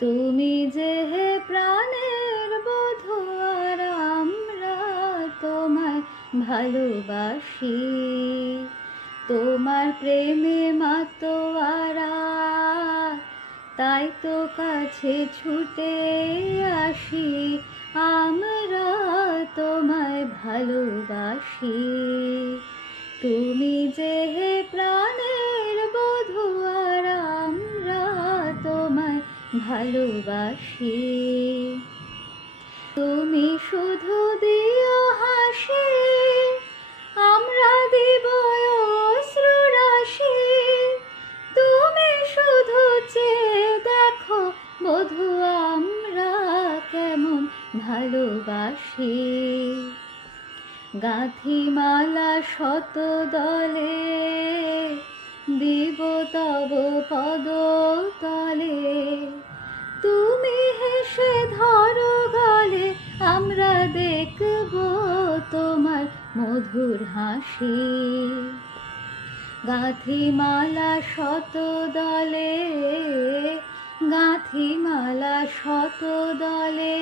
তুমি যে হে প্রাণের বধূ আর আমরা তোমায় ভালোবাসি। তোমার প্রেমে মাতোয়ারা, তাই তো কাছে ছুটে আসি। আমরা তোমায় ভালোবাসি। তুমি যে হে প্রাণের বধূ আর আমরা তোমায় ভালোবাসি। তুমি শুধু দিও হাসি, আমরা দিব অশ্রু রাশি। তুমি শুধু চেয়ে দেখো বধূ আমরা কেমন ভালোবাসি। গাঁথি মালা শত দলে, দিব তব পদতলে। তুমি হেসে ধরো গলে, আমরা দেখব তোমার মধুর হাসি। গাঁথি মালা শত দলে, গাঁথি মালা শত দলে,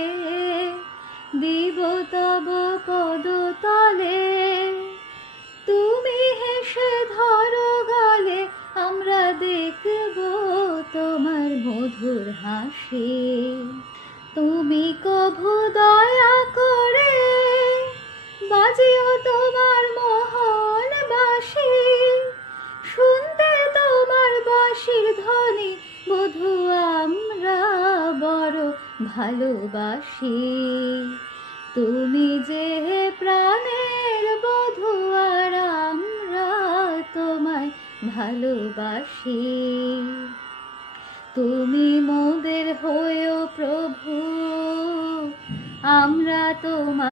দিব তব পদতলে। তুমি হেসে ধরো গলে, আমরা দেখব তোমার মধুর হাসি। তুমি কভু দয়া করে বাজিও তোমার মোহন বাঁশি। শুনতে তোমার বাঁশির ধ্বনি বধূ আমরা বড় ভালোবাসি। তুমি যে প্রাণের বধূ আর আমরা তোমায় ভালোবাসি। তুমি মোদের হয়েও প্রভু, আমরা তোমার